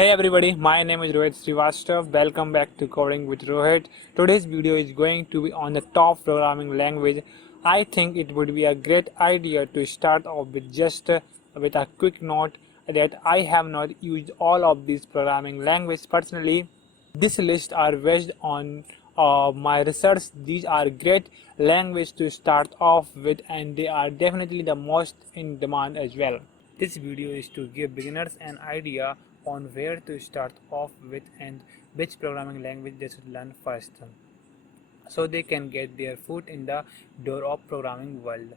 Hey everybody, my name is Rohit Srivastav. Welcome back to Coding with Rohit. Today's video is going to be on the top programming language. I think it would be a great idea to start off with with a quick note that I have not used all of these programming languages personally. This list are based on my research. These are great languages to start off with, and they are definitely the most in demand as well. This video is to give beginners an idea on where to start off with and which programming language they should learn first, so they can get their foot in the door of programming world.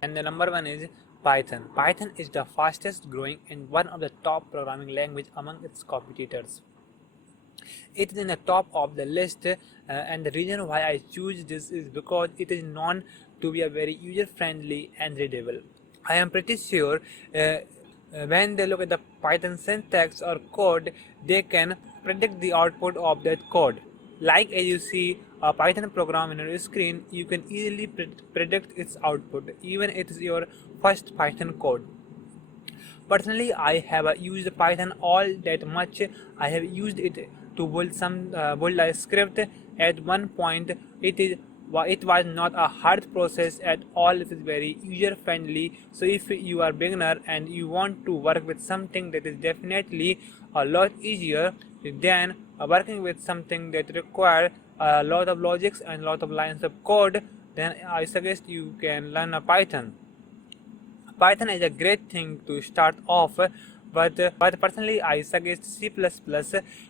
And the number one is Python. Python is the fastest growing and one of the top programming language among its competitors. It is in the top of the list, and the reason why I choose this is because it is known to be a very user friendly and readable. I am pretty sure when they look at the Python syntax or code, they can predict the output of that code. Like as you see a Python program in your screen, you can easily predict its output, even if it is your first Python code. Personally, I have used Python all that much. I have used it to build a script. At one point, it was not a hard process at all. It is very user friendly. So if you are beginner and you want to work with something that is definitely a lot easier than working with something that requires a lot of logics and a lot of lines of code, then I suggest you can learn a Python. Python is a great thing to start off, but personally I suggest C++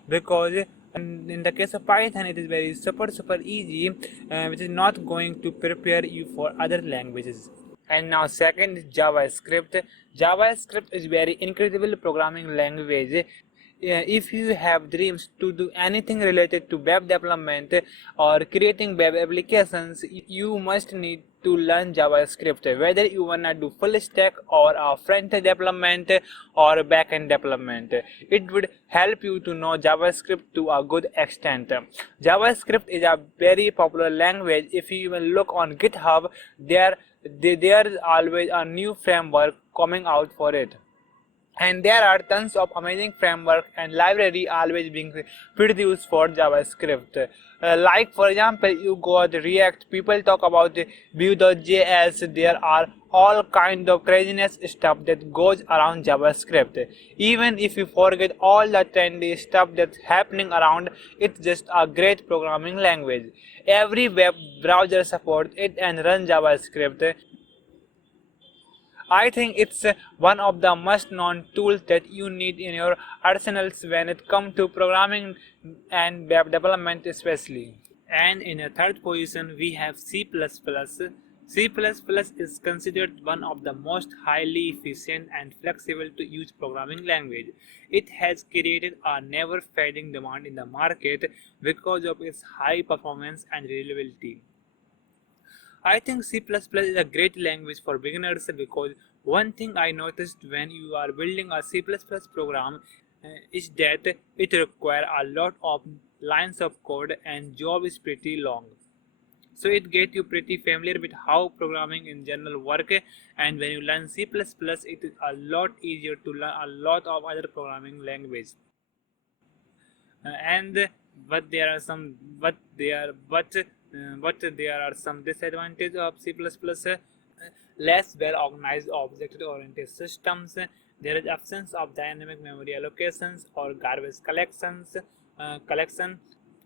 because in the case of Python it is very super easy, which is not going to prepare you for other languages. And now second is JavaScript. JavaScript is very incredible programming language. If you have dreams to do anything related to web development or creating web applications, you must need to learn JavaScript, whether you wanna do full stack or front end development or back end development. It would help you to know JavaScript to a good extent. JavaScript is a very popular language. If you even look on GitHub, there is always a new framework coming out for it, and there are tons of amazing framework and library always being produced for JavaScript. Like for example, you got React, people talk about Vue.js. There are all kind of craziness stuff that goes around JavaScript. Even if you forget all the trendy stuff that's happening around, it's just a great programming language. Every web browser supports it and runs JavaScript. I think it's one of the most known tools that you need in your arsenals when it comes to programming and web development especially. And in a third position we have C++. C++ is considered one of the most highly efficient and flexible to use programming language. It has created a never fading demand in the market because of its high performance and reliability. I think C++ is a great language for beginners because one thing I noticed when you are building a C++ program is that it requires a lot of lines of code and job is pretty long. So it gets you pretty familiar with how programming in general work, and when you learn C++, it is a lot easier to learn a lot of other programming languages. And but there are some but there are some disadvantages of C++. Less well organized object oriented systems. There is absence of dynamic memory allocations or garbage collection,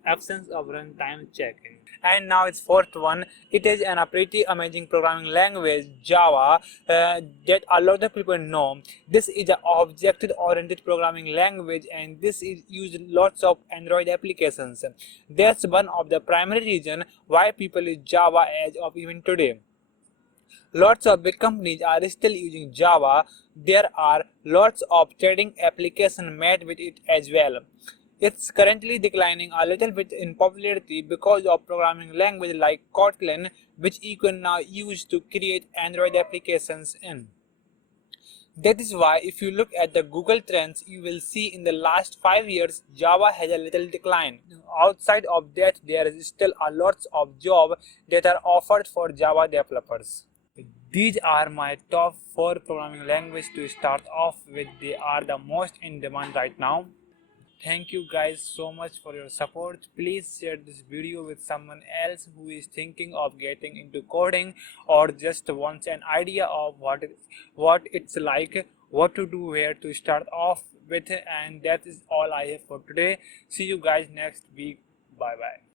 absence of runtime checking. And now it's fourth one. It is a pretty amazing programming language, Java, that a lot of people know. This is an object-oriented programming language, and this is used in lots of Android applications. That's one of the primary reasons why people use Java as of even today. Lots of big companies are still using Java. There are lots of trading applications made with it as well. It's currently declining a little bit in popularity because of programming language like Kotlin, which you can now use to create Android applications in. That is why if you look at the Google Trends, you will see in the last 5 years Java has a little decline. Outside of that, there is still a lots of jobs that are offered for Java developers. These are my top 4 programming languages to start off with. They are the most in demand right now. Thank you guys so much for your support. Please share this video with someone else who is thinking of getting into coding or just wants an idea of what it's like, what to do, where to start off with. And that is all I have for today. See you guys next week. Bye bye.